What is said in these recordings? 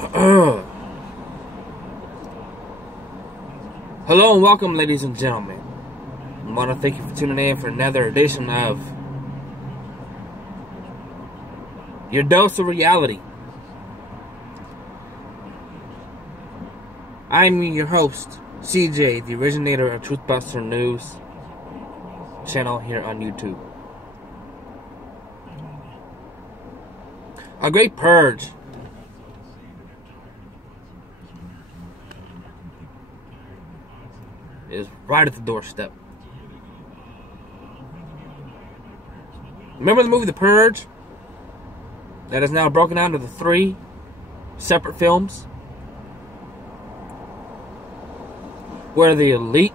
Hello and welcome, ladies and gentlemen. I want to thank you for tuning in for another edition of Your Dose of Reality. I'm your host, CJ, the originator of Truthbuster News channel here on YouTube. A great purge is right at the doorstep. Remember the movie The Purge? That is now broken down into 3 separate films, where the elite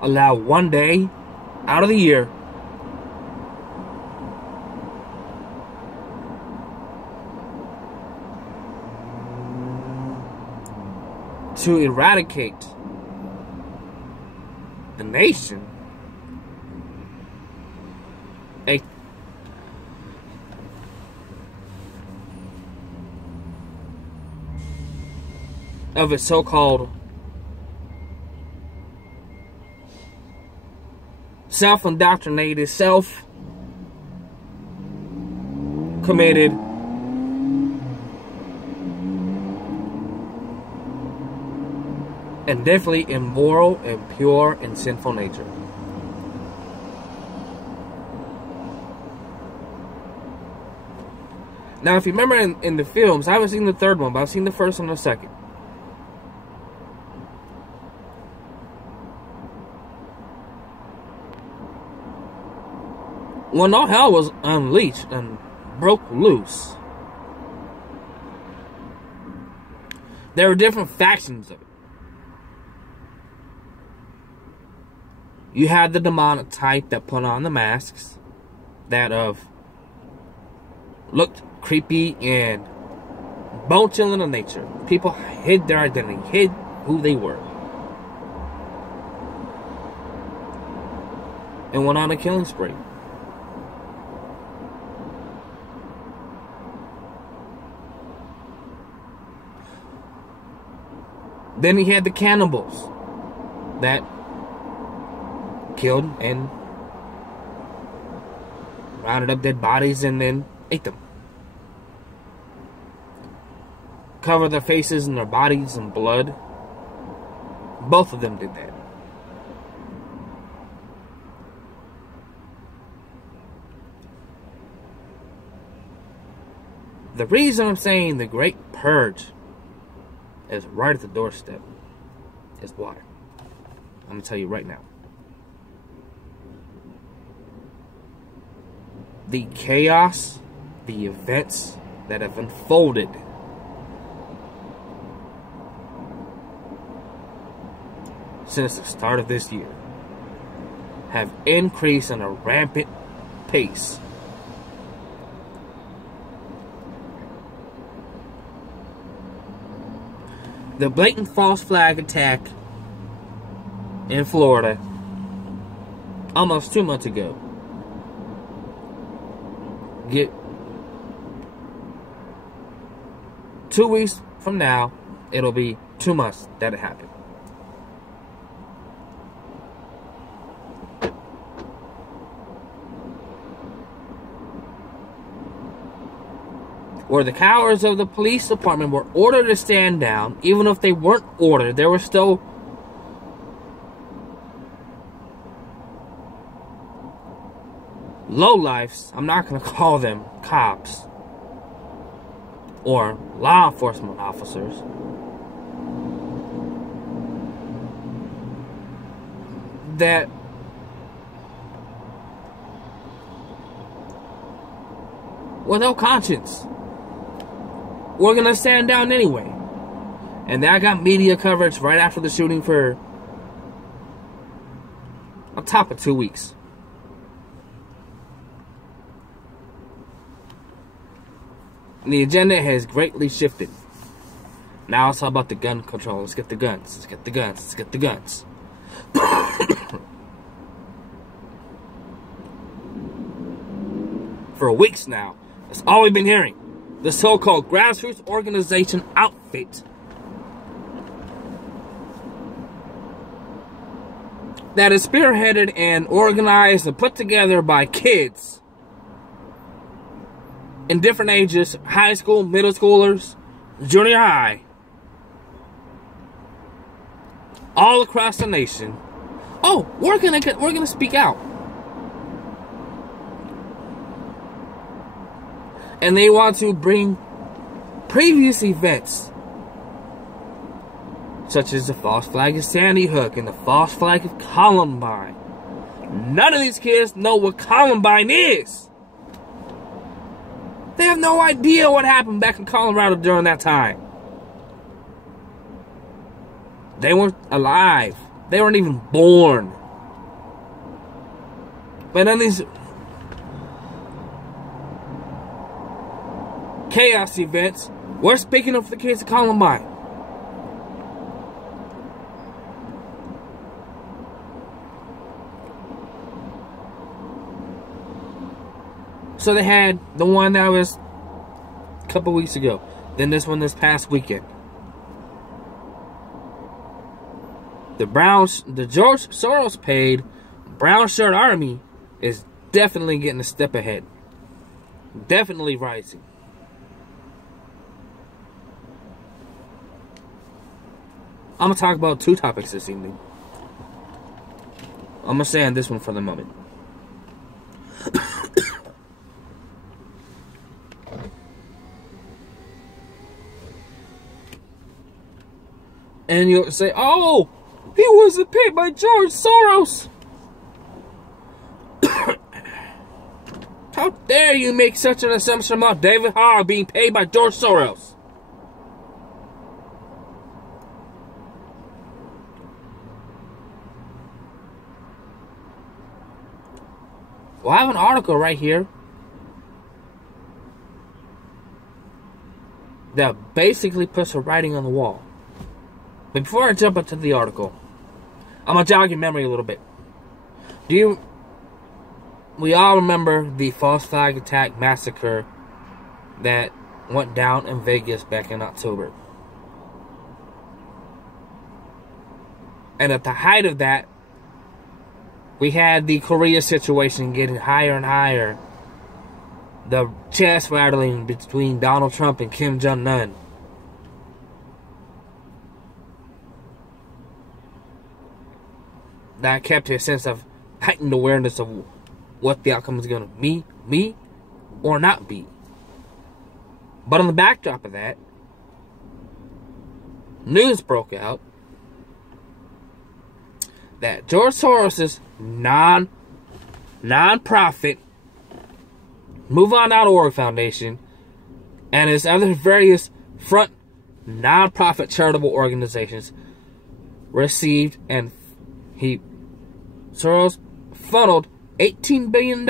allow one day out of the year to eradicate the nation of its so-called self-indoctrinated, self-committed and definitely immoral, impure, and sinful nature. Now, if you remember in the films, I haven't seen the third one, but I've seen the first and the second. When all hell was unleashed and broke loose, there were different factions of it. You had the demonic type that put on the masks, that looked creepy and bone-chilling in nature. People hid their identity, hid who they were, and went on a killing spree. Then he had the cannibals that killed and rounded up dead bodies and then ate them. Covered their faces and their bodies in blood. Both of them did that. The reason I'm saying the Great Purge is right at the doorstep is why. I'm going to tell you right now. The chaos, the events that have unfolded since the start of this year have increased at a rampant pace. The blatant false flag attack in Florida almost 2 months ago. Get 2 weeks from now, it'll be 2 months that it happened. Where the cowards of the police department were ordered to stand down, even if they weren't ordered, there were still lowlifes. I'm not going to call them cops or law enforcement officers that with no conscience we're going to stand down anyway. And I got media coverage right after the shooting for on top of 2 weeks. And the agenda has greatly shifted. Now it's all about the gun control. Let's get the guns. Let's get the guns. Let's get the guns. For weeks now, That's all we've been hearing. The so-called grassroots organization outfit that is spearheaded and organized and put together by kids in different ages, high school, middle schoolers, junior high, all across the nation. Oh, we're gonna speak out. And they want to bring previous events, such as the false flag of Sandy Hook and the false flag of Columbine. None of these kids know what Columbine is. They have no idea what happened back in Colorado during that time. They weren't alive. They weren't even born. But none of these chaos events, we're speaking of the case of Columbine. So they had the one that was a couple weeks ago. Then this one this past weekend. The George Soros paid brown shirt army is definitely getting a step ahead. Definitely rising. I'm going to talk about two topics this evening. I'm going to stay on this one for the moment. And you'll say, oh, he wasn't paid by George Soros. How dare you make such an assumption about David Hogg being paid by George Soros? Well, I have an article right here that basically puts a writing on the wall. But before I jump into the article, I'm going to jog your memory a little bit. We all remember the false flag attack massacre that went down in Vegas back in October. And at the height of that, we had the Korea situation getting higher and higher. The chest rattling between Donald Trump and Kim Jong-un. That kept a sense of heightened awareness of what the outcome is going to be or not be. But on the backdrop of that, news broke out that George Soros' non-profit MoveOn.org Foundation and his other various front non-profit charitable organizations received and Soros funneled $18 billion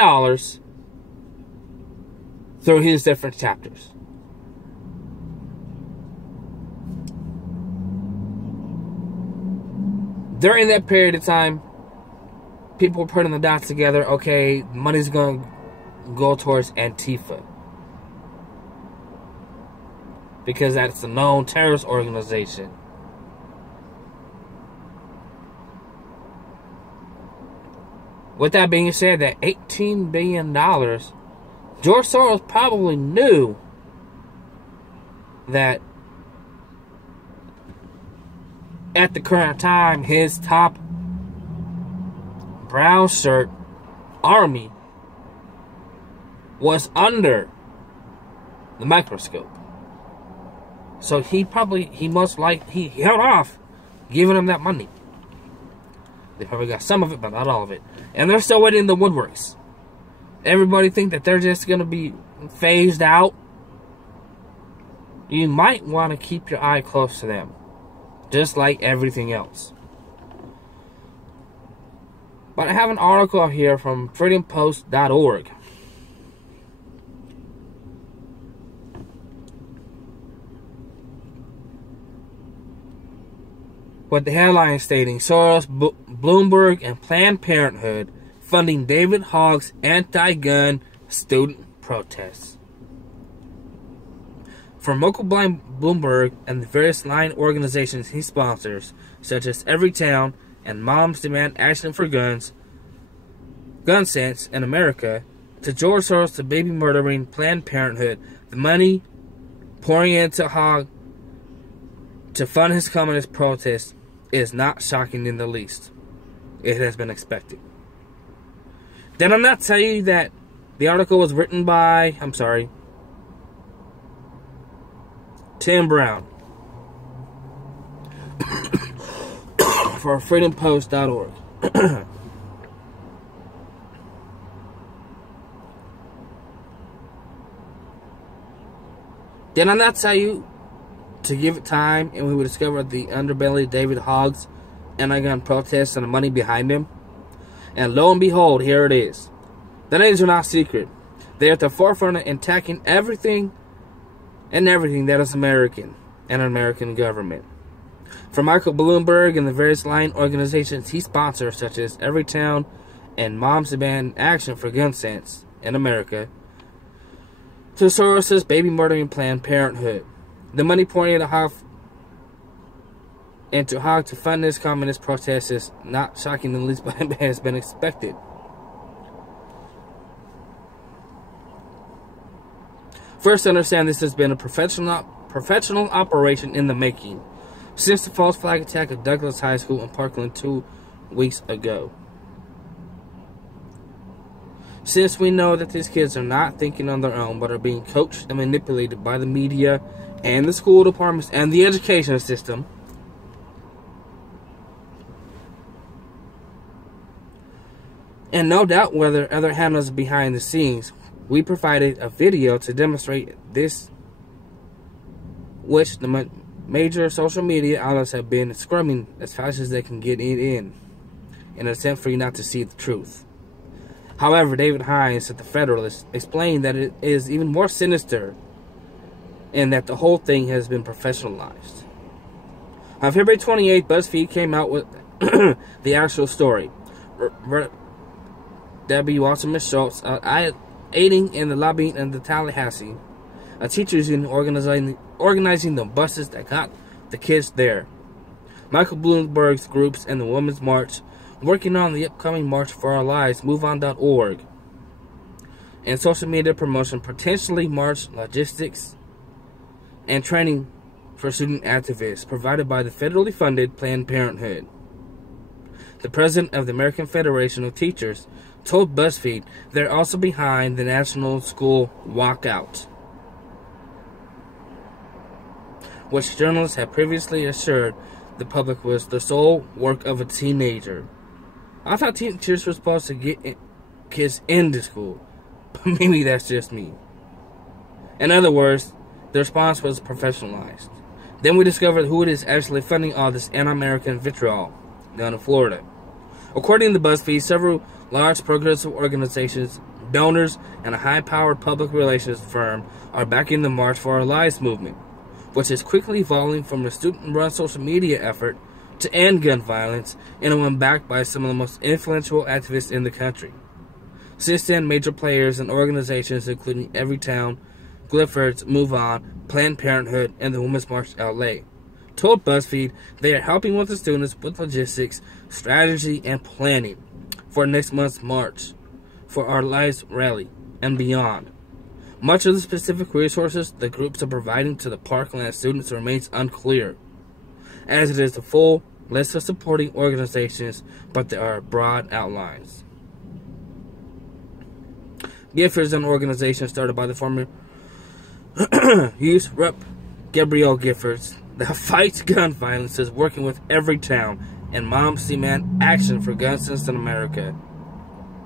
through his different chapters. During that period of time, people were putting the dots together. Okay, money's going to go towards Antifa, because that's a known terrorist organization. With that being said, that $18 billion, George Soros probably knew that at the current time, his top brown shirt army was under the microscope. So he held off giving them that money. They probably got some of it, but not all of it. And they're still waiting in the woodworks. Everybody think that they're just going to be phased out. You might want to keep your eye close to them. Just like everything else. But I have an article here from freedompost.org. With the headline stating, Soros, Bloomberg, and Planned Parenthood funding David Hogg's anti-gun student protests. For Michael Bloomberg and the various line organizations he sponsors, such as Everytown and Moms Demand Action for Gun Sense in America, to George Soros, to baby murdering Planned Parenthood, the money pouring into Hogg to fund his communist protests is not shocking in the least. It has been expected. Did I not tell you that the article was written by, Tim Brown for freedompost.org. Did I not tell you to give it time and we would discover the underbelly of David Hogg's anti-gun protests and the money behind them? And lo and behold, here it is. The names are not secret. They are at the forefront of attacking everything that is American and an American government. For Michael Bloomberg and the various line organizations he sponsors, such as Everytown and Moms Demand Action for Gun Sense in America, to Soros' baby murdering Planned Parenthood, the money pouring into Hogg to fund this communist protest is not shocking in the least, but has been expected. First, understand this has been a professional operation in the making since the false flag attack at Douglas High School in Parkland 2 weeks ago. Since we know that these kids are not thinking on their own, but are being coached and manipulated by the media and the school departments and the education system, and no doubt whether other handlers behind the scenes, we provided a video to demonstrate this, which the major social media outlets have been scrubbing as fast as they can get it in an attempt for you not to see the truth. However, David Hines at the Federalist explained that it is even more sinister and that the whole thing has been professionalized. On February 28th, BuzzFeed came out with the actual story. W. Walter Schultz aiding in the lobbying in the Tallahassee, a teachers union organizing the buses that got the kids there. Michael Bloomberg's groups and the Women's March working on the upcoming March for Our Lives, MoveOn.org, and social media promotion, potentially march logistics and training for student activists provided by the federally funded Planned Parenthood. The president of the American Federation of Teachers told BuzzFeed they're also behind the National School Walkout, which journalists had previously assured the public was the sole work of a teenager. I thought teachers were supposed to get kids into school, but maybe that's just me. In other words, the response was professionalized. Then we discovered who it is actually funding all this anti-American vitriol down in Florida. According to BuzzFeed, several large progressive organizations, donors, and a high-powered public relations firm are backing the March for Our Lives movement, which is quickly evolving from a student-run social media effort to end gun violence, and one backed by some of the most influential activists in the country. Since then, major players and organizations including Everytown, Giffords, Move On, Planned Parenthood, and the Women's March LA told BuzzFeed they are helping with the students with logistics, strategy, and planning for next month's March for Our Lives rally and beyond. Much of the specific resources the groups are providing to the Parkland students remains unclear, as it is the full list of supporting organizations, but there are broad outlines. Giffords is an organization started by the former youth rep Gabrielle Giffords that fights gun violence, is working with Everytown and Moms Demand Action for Gun Sense in America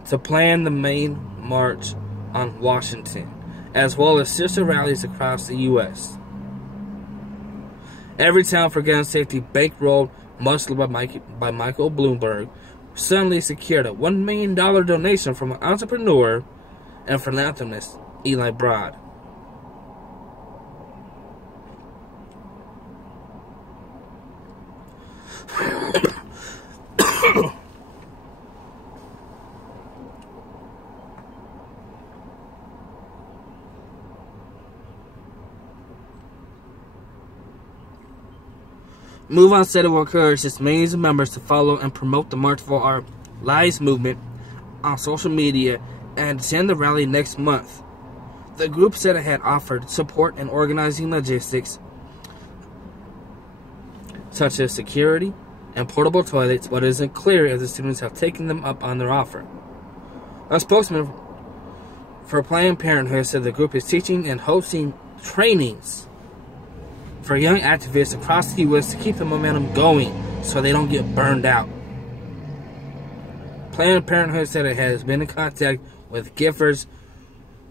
to plan the main march on Washington, as well as sister rallies across the U.S. Everytown for Gun Safety, bankrolled mostly by Michael Bloomberg, suddenly secured a $1 million donation from an entrepreneur and philanthropist, Eli Broad. MoveOn said it will encourage its millions of members to follow and promote the March for Our Lives movement on social media and attend the rally next month. The group said it had offered support in organizing logistics, such as security and portable toilets, but it isn't clear if the students have taken them up on their offer. A spokesman for Planned Parenthood said the group is teaching and hosting trainings for young activists across the U.S. to keep the momentum going so they don't get burned out. Planned Parenthood said it has been in contact with givers,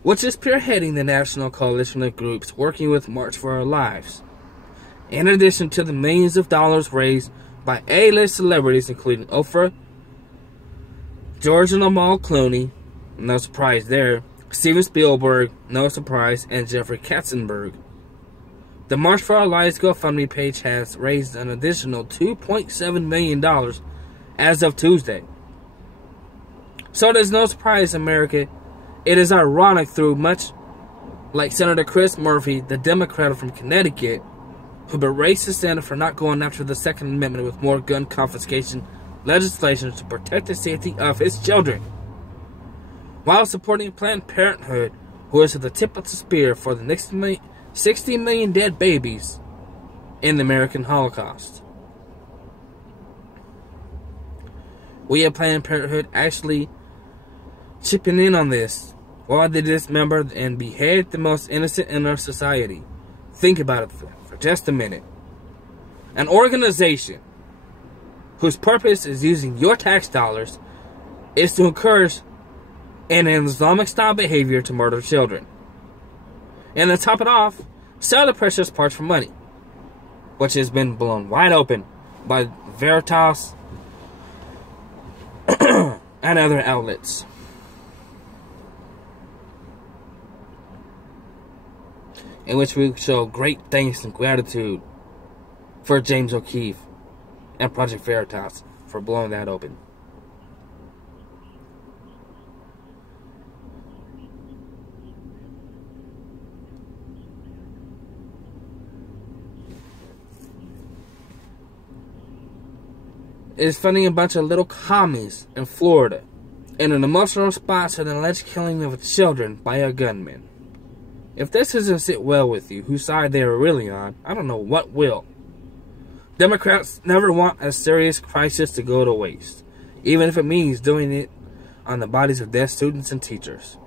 which is spearheading the national coalition of groups working with March for Our Lives. In addition to the millions of dollars raised by A-list celebrities including Oprah, George and Amal Clooney, no surprise there, Steven Spielberg, no surprise, and Jeffrey Katzenberg. The March for Our Lives GoFundMe page has raised an additional $2.7 million as of Tuesday. So it is no surprise, America. It is ironic, through much like Senator Chris Murphy, the Democrat from Connecticut, who berates the Senate for not going after the Second Amendment with more gun confiscation legislation to protect the safety of his children, while supporting Planned Parenthood, who is at the tip of the spear for the next 60 million dead babies in the American Holocaust. We at Planned Parenthood actually chipping in on this while they dismember and behead the most innocent in our society. Think about it for just a minute. An organization whose purpose is using your tax dollars is to encourage an Islamic-style behavior to murder children. And to top it off, sell the precious parts for money, which has been blown wide open by Veritas and other outlets. In which we show great thanks and gratitude for James O'Keefe and Project Veritas for blowing that open. Is funding a bunch of little commies in Florida in an emotional response to the alleged killing of children by a gunman. If this doesn't sit well with you, whose side they are really on, I don't know what will. Democrats never want a serious crisis to go to waste, even if it means doing it on the bodies of dead students and teachers.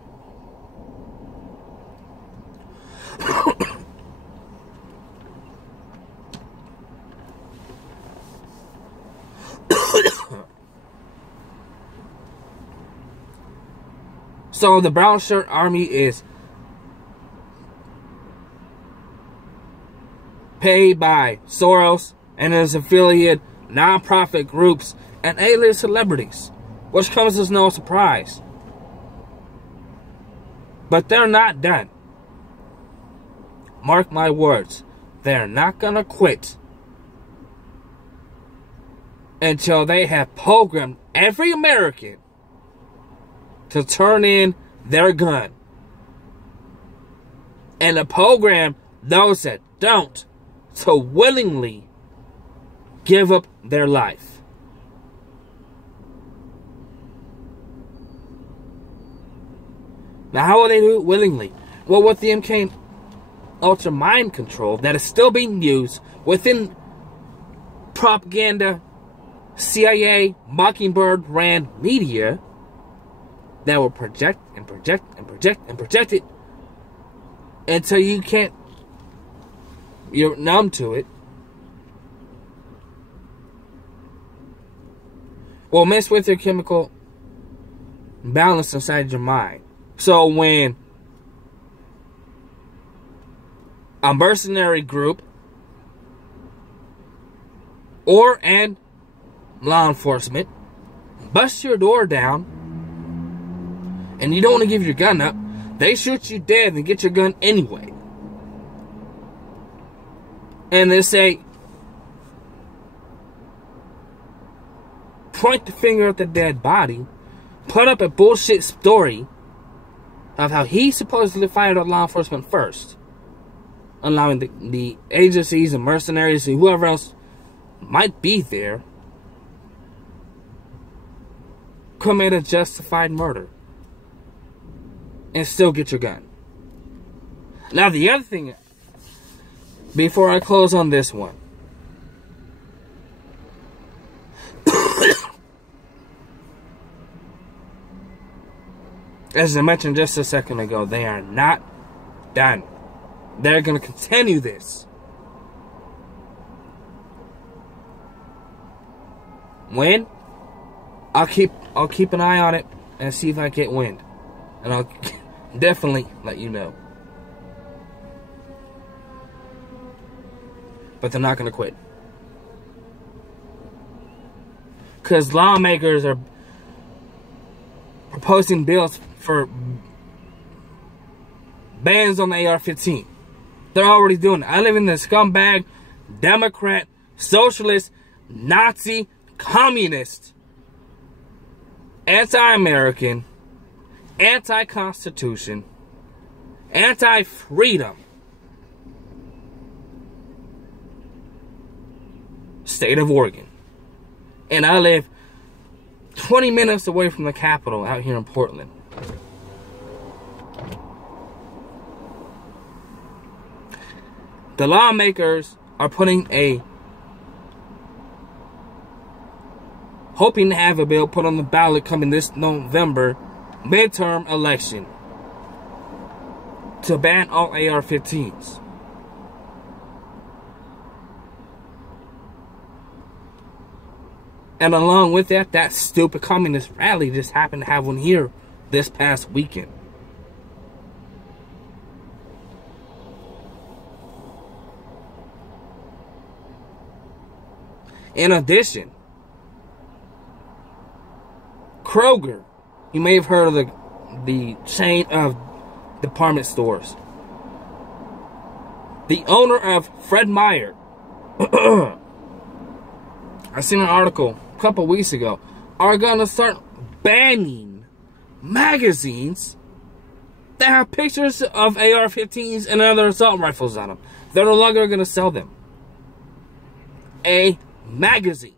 So the brown shirt army is paid by Soros and his affiliate non-profit groups and A-list celebrities, which comes as no surprise. But they're not done. Mark my words, they're not gonna quit until they have programmed every American to turn in their gun. And to program those that don't to willingly give up their life. Now, how will they do it willingly? Well, with the MK Ultra mind control that is still being used within propaganda, CIA, Mockingbird, Rand media, that will project and project and project and project it until you can't, you're numb to it. Will mess with your chemical balance inside your mind. So when a mercenary group or and law enforcement busts your door down and you don't want to give your gun up, they shoot you dead and get your gun anyway. And they say, point the finger at the dead body, put up a bullshit story of how he supposedly fired at law enforcement first, allowing the agencies and mercenaries and whoever else might be there, commit a justified murder and still get your gun. Now, the other thing, before I close on this one, as I mentioned just a second ago, they are not done. They're going to continue this. When? I'll keep an eye on it and see if I get wind. And I'll definitely let you know. But they're not going to quit. Because lawmakers are proposing bills for bans on the AR-15. They're already doing it. I live in the scumbag, Democrat, socialist, Nazi, communist, anti-American, anti-Constitution, anti-freedom state of Oregon. And I live 20 minutes away from the Capitol out here in Portland. The lawmakers are hoping to have a bill put on the ballot coming this November midterm election to ban all AR-15s. And along with that, that stupid communist rally just happened to have one here this past weekend. In addition, Kroger, you may have heard of the chain of department stores. The owner of Fred Meyer, I seen an article a couple weeks ago, are going to start banning magazines that have pictures of AR-15s and other assault rifles on them. They're no longer going to sell them. A magazine.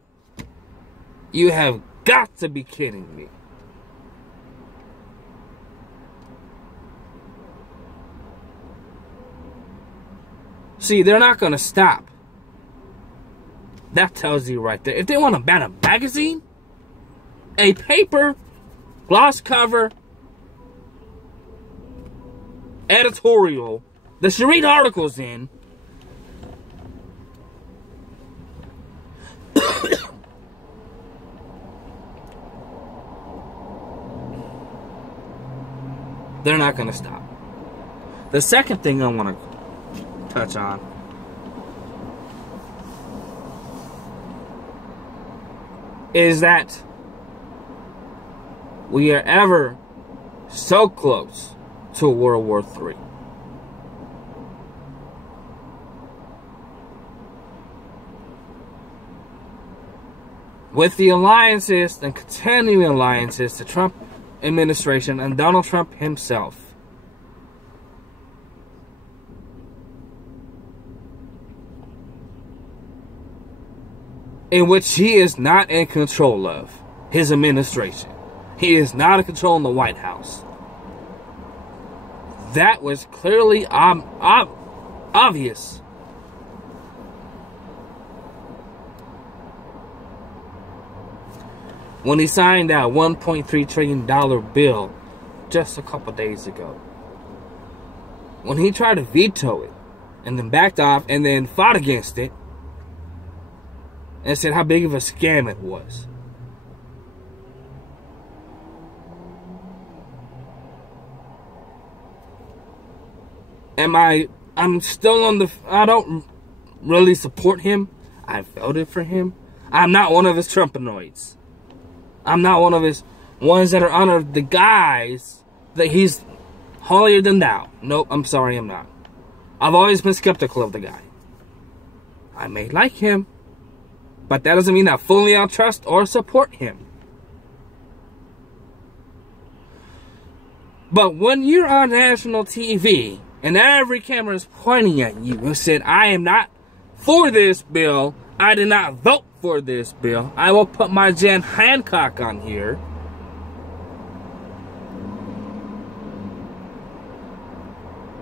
You have got to be kidding me. See, they're not going to stop. That tells you right there. If they want to ban a magazine, a paper, gloss cover, editorial that you read articles in, they're not going to stop. The second thing I want to touch on is that we are ever so close to World War III. With the alliances and continuing alliances, the Trump administration and Donald Trump himself, in which he is not in control of his administration. He is not in control in the White House. That was clearly obvious. When he signed that $1.3 trillion bill just a couple days ago. When he tried to veto it and then backed off and then fought against it and said how big of a scam it was. I'm still on the, I don't really support him. I voted for him. I'm not one of his Trumpanoids. I'm not one of his ones that are under the guise that he's holier than thou. Nope, I'm sorry, I'm not. I've always been skeptical of the guy. I may like him, but that doesn't mean I fully trust or support him. But when you're on national TV and every camera is pointing at you and said, I am not for this bill, I did not vote for this bill. I will put my Jan Hancock on here.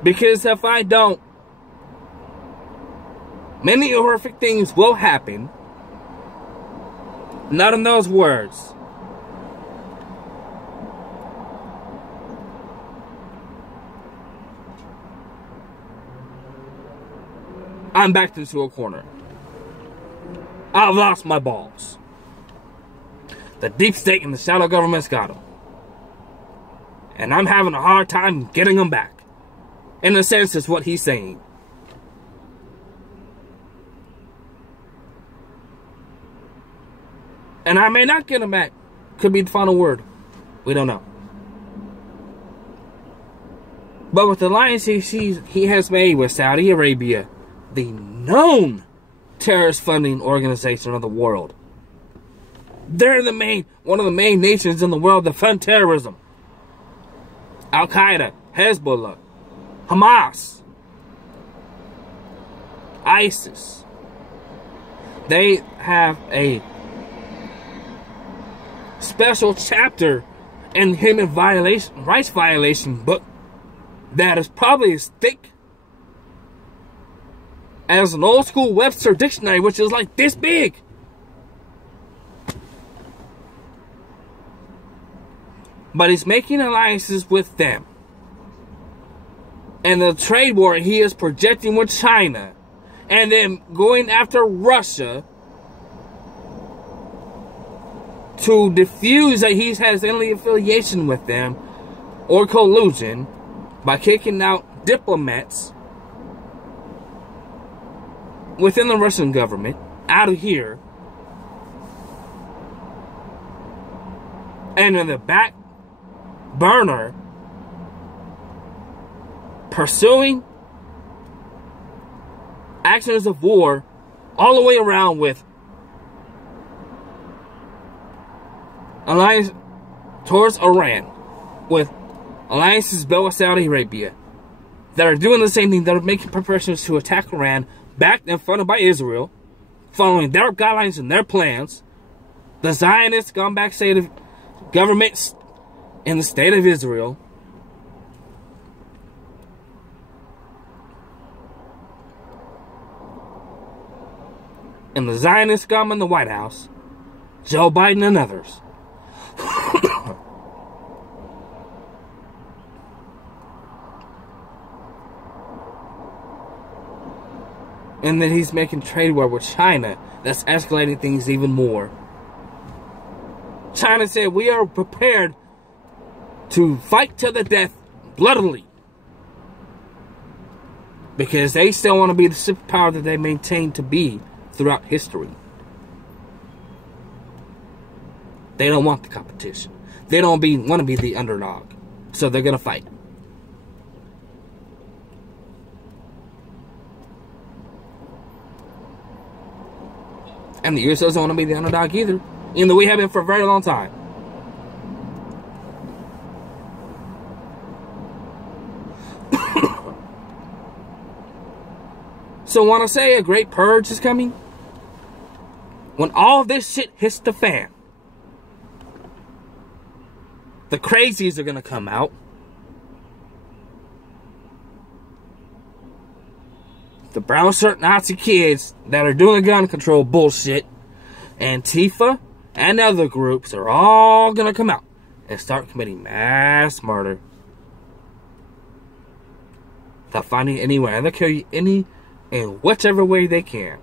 Because if I don't, many horrific things will happen. Not in those words. I'm backed into a corner. I've lost my balls. The deep state and the shadow government's got them. And I'm having a hard time getting them back. In a sense, is what he's saying. And I may not get them back. Could be the final word. We don't know. But with the alliance he has made with Saudi Arabia, the known terrorist funding organization of the world. They're one of the main nations in the world that fund terrorism. Al-Qaeda, Hezbollah, Hamas, ISIS. They have a special chapter in human rights violation book that is probably as thick as an old school Webster dictionary, which is like this big. But he's making alliances with them. And the trade war he is projecting with China, and then going after Russia to diffuse that he has any affiliation with them or collusion by kicking out diplomats within the Russian government out of here, and in the back burner pursuing actions of war all the way around with alliance towards Iran, with alliances built with Saudi Arabia that are doing the same thing, that are making preparations to attack Iran, backed and funded by Israel, following their guidelines and their plans. The Zionist scumbag state of government in the state of Israel. And the Zionist scum in the White House, Joe Biden and others. And then he's making trade war with China. That's escalating things even more. China said, we are prepared to fight to the death bloodily. Because they still want to be the superpower that they maintain to be throughout history. They don't want the competition. They don't want to be the underdog. So they're going to fight. And the US doesn't want to be the underdog either. Even though we have been for a very long time. So want to say a great purge is coming? When all this shit hits the fan, the crazies are going to come out. The brown shirt Nazi kids that are doing gun control bullshit, Antifa and other groups are all going to come out and start committing mass murder. Without finding anywhere. They'll kill you in whichever way they can.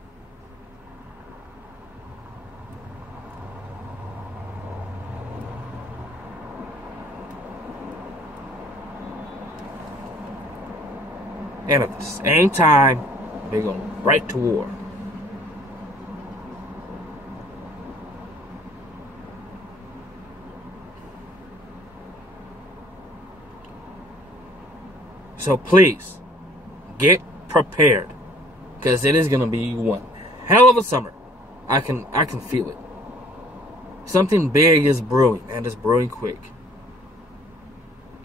And at the same time, they're going right to war. So please, get prepared. Because it is going to be one hell of a summer. I can feel it. Something big is brewing, and it's brewing quick.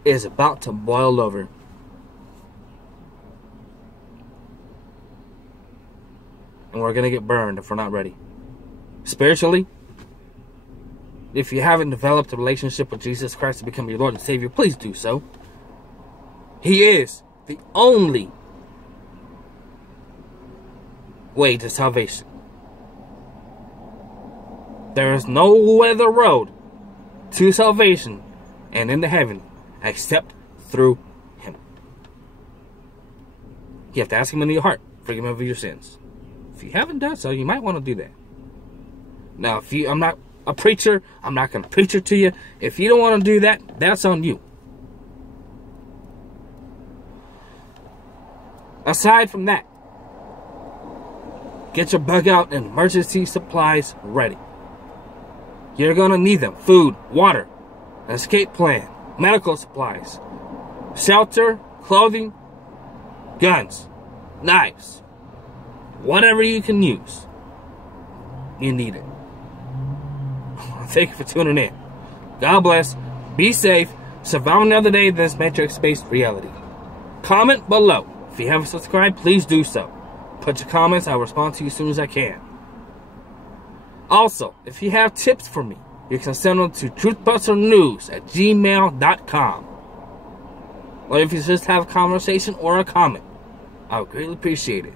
It is about to boil over. and we're going to get burned if we're not ready. Spiritually, if you haven't developed a relationship with Jesus Christ to become your Lord and Savior, please do so. He is the only way to salvation. There is no other road to salvation and into heaven except through Him. You have to ask Him into your heart, forgive Him of your sins. If you haven't done so, you might want to do that. Now, I'm not a preacher, I'm not going to preach it to you. If you don't want to do that, that's on you. Aside from that, get your bug out and emergency supplies ready. You're going to need them. Food, water, an escape plan, medical supplies, shelter, clothing, guns, knives, whatever you can use. You need it. Thank you for tuning in. God bless. Be safe. Survive another day in this matrix-based reality. Comment below. If you haven't subscribed, please do so. Put your comments. I'll respond to you as soon as I can. Also, if you have tips for me, you can send them to truthbusternews@gmail.com. Or if you just have a conversation or a comment, I would greatly appreciate it.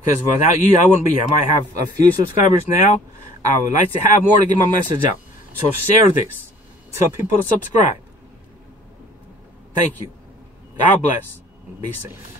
Because without you, I wouldn't be here. I might have a few subscribers now. I would like to have more to get my message out. So share this. Tell people to subscribe. Thank you. God bless. And be safe.